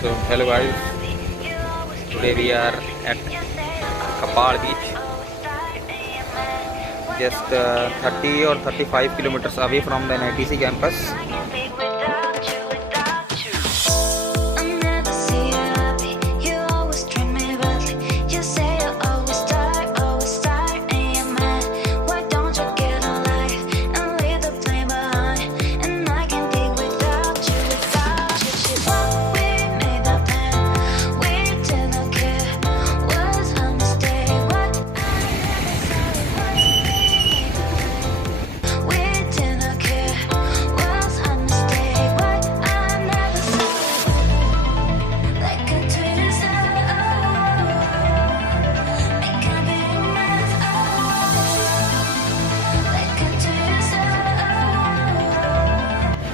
So hello guys, today we are at KAPPAD Beach, just 30 or 35 kilometers away from the NITC campus.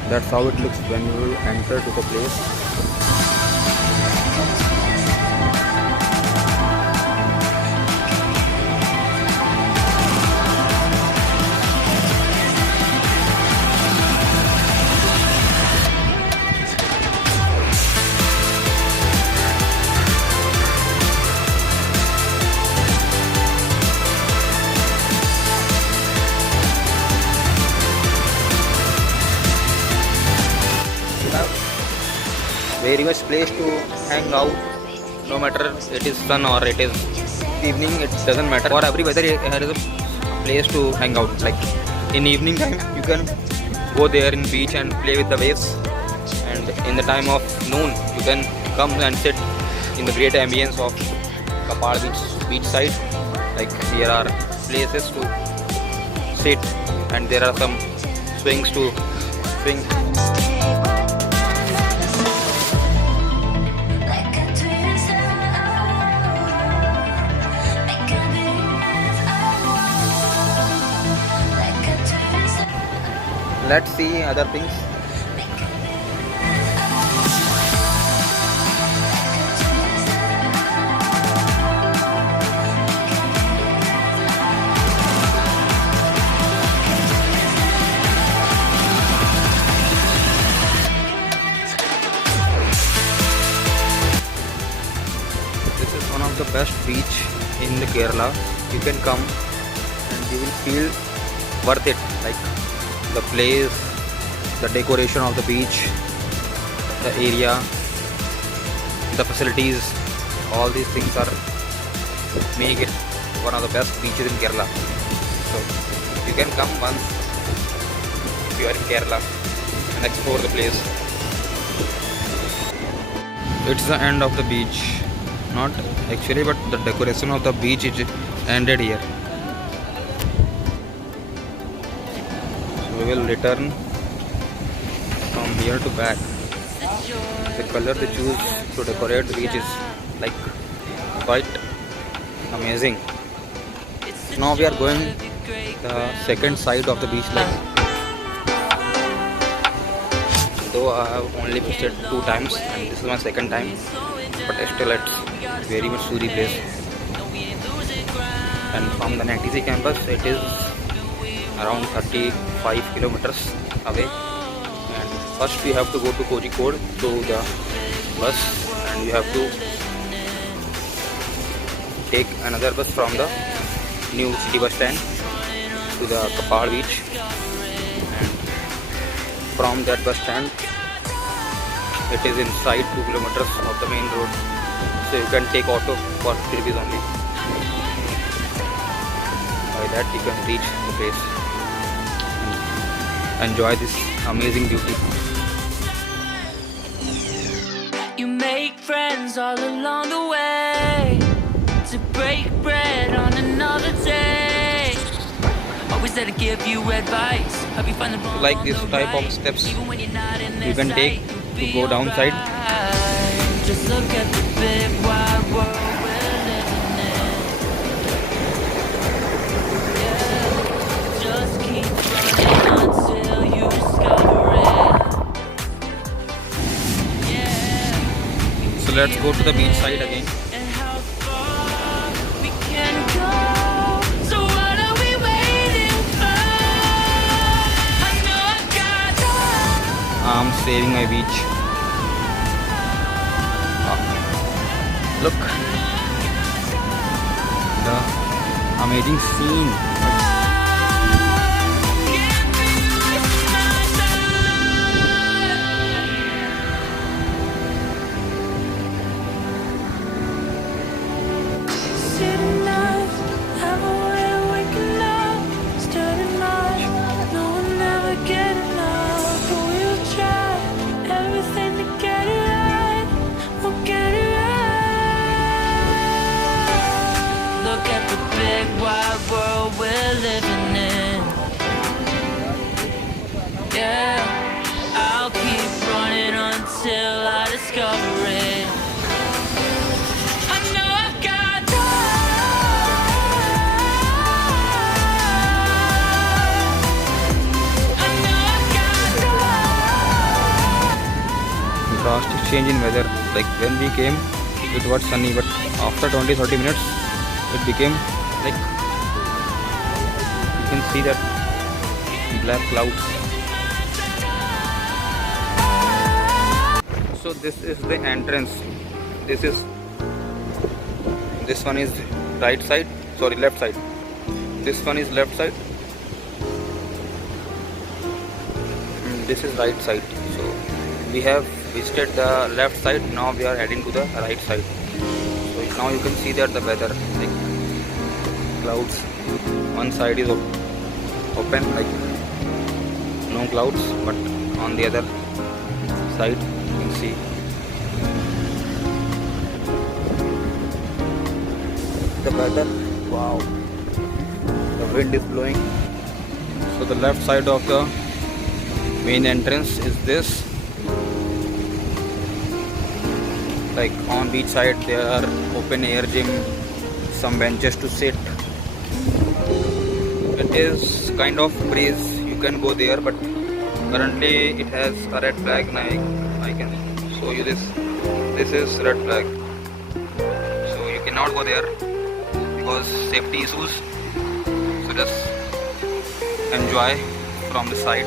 That's how it looks when you enter to the place. Very much place to hang out, no matter it is sun or it is evening, it doesn't matter. For every weather there is a place to hang out. Like in evening time you can go there in beach and play with the waves, and in the time of noon you can come and sit in the great ambience of KAPPAD beach side. Like there are places to sit and there are some swings to swing. Let's see other things. This is one of the best beach in the Kerala. You can come and you will feel worth it. Like the place, the decoration of the beach, the area, the facilities, all these things are make it one of the best beaches in Kerala. So you can come once if you are in Kerala and explore the place. It's the end of the beach, not actually, but the decoration of the beach is ended here. We will return from here to back. The color they choose to decorate the beach is like quite amazing. Now we are going the second side of the beach. Like though I have only visited 2 times and this is my second time, but still it's very much suri place. And from the NITC campus it is around 35 kilometers away, and first we have to go to Kozhikode to the bus, and you have to take another bus from the new city bus stand to the KAPPAD beach, and from that bus stand it is inside 2 kilometers of the main road, so you can take auto for 50 rupees only. By that you can reach the place. Enjoy this amazing beauty. You make friends all along the way to break bread on another day. Always there to give you advice. Help you find the wrong. Like this type of steps you can take to go downside. Just look at the big wide world we're living in. Yeah. Just keep running until you discover it. Yeah. So let's go to the beach side again. And how far we can go. So what are we waiting for? I know I got I'm saving my beach. look the amazing scene. Drastic change in weather. Like when we came, it was sunny, but after 20-30 minutes, it became like you can see that black clouds. So this is the entrance. This one is right side. Sorry, left side. This one is left side. This is right side. So we have visited the left side. Now we are heading to the right side. So now you can see that the weather, like clouds. One side is open, like no clouds, but on the other side you can see the weather. Wow, the wind is blowing. So the left side of the main entrance is this. Like on beach side there are open air gym, some benches to sit. It is kind of breeze, you can go there, but currently it has a red flag. I can show you this. This is red flag, so you cannot go there because safety issues. So just enjoy from the side.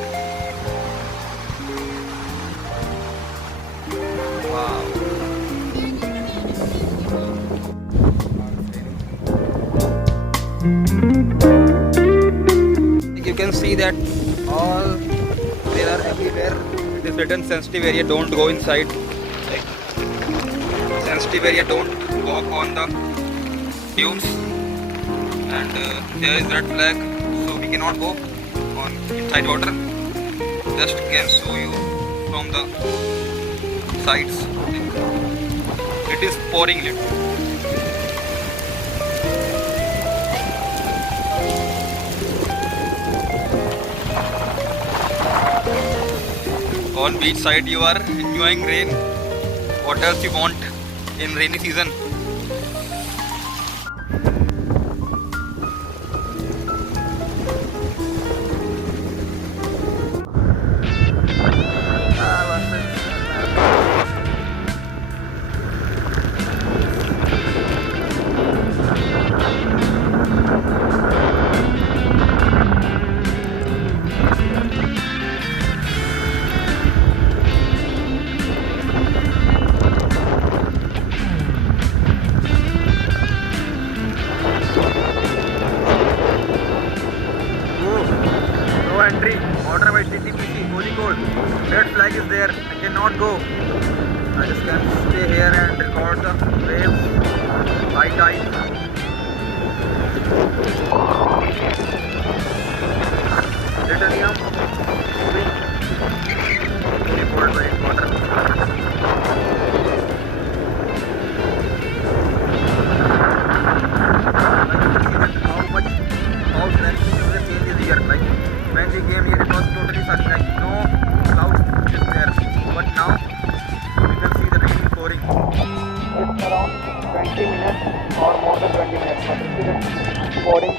Wow. You can see that all they are everywhere. It is written sensitive area, don't go inside. Like sensitive area, don't walk on the dunes. And there is red flag, so we cannot go on inside water. Just can show you from the sides. It is pouring little. On beach side you are enjoying rain. What else you want in rainy season? Entry, order by TTPC, kozhikode. Red flag is there, I cannot go. I just can stay here and record the waves, high tide. Titanium, moving, fully poured by water. How sensitive the change is here. Like when we came here, it was totally sunny, like no clouds is there. But now you can see the rain is pouring. It's around 20 minutes or more than 20 minutes, but it is pouring.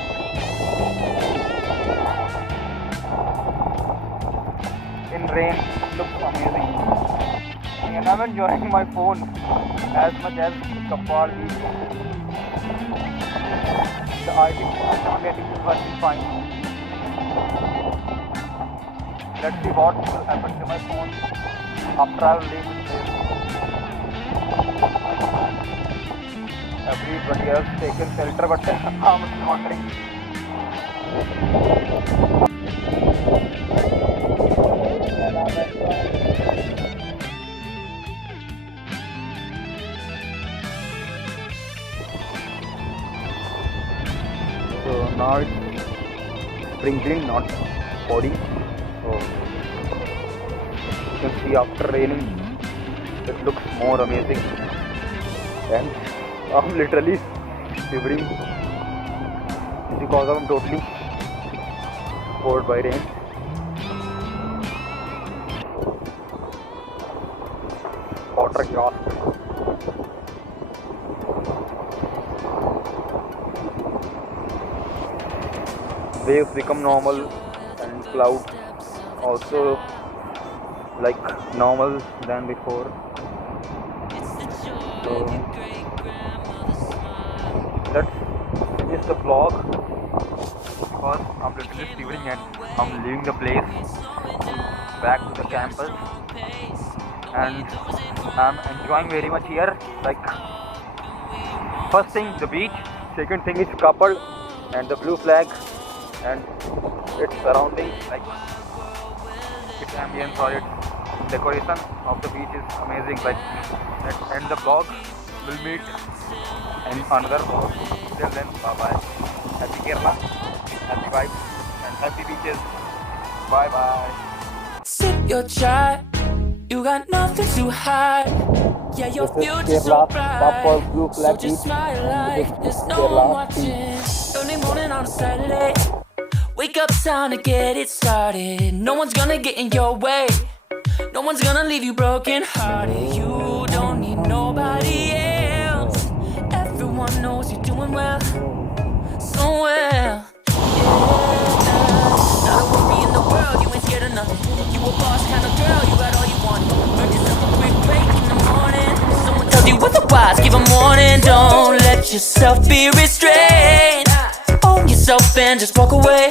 In rain, looks amazing. And I'm enjoying my phone as much as KAPPAD Beach. I think the getting is working fine. Let's see what will happen to my phone after I will leave this place. but he has taken shelter, but I'm wondering. So now it's sprinkling, not pouring. So you can see after raining, it looks more amazing. And I'm literally shivering because I'm totally covered by rain. Water exhaust. Waves become normal and clouds also like normal than before. So let's finish the vlog because I'm literally shivering and I'm leaving the place back to the campus, and I'm enjoying very much here. Like, first thing the beach, second thing is coupled and the blue flag and its surroundings, like its ambience or its decoration of the beach is amazing. Like, let's end the vlog. We'll meet in another vlog. Till then, bye bye. Happy Kerala, happy vibes, and happy beaches. Bye bye. Sip your chai, you got nothing to hide. Yeah, your future's so bright, so just smile like there's no one watching. Early morning on a Saturday, wake up, time to get it started. No one's gonna get in your way, no one's gonna leave you broken hearted. You don't need nobody else, everyone knows you're doing well, so well. Not a worry in the world, you ain't scared of nothing. You a boss kind of girl, you got all you want. Earn yourself a quick break in the morning. Someone tells you otherwise, give 'em warning. Don't let yourself be restrained. Own yourself and just walk away.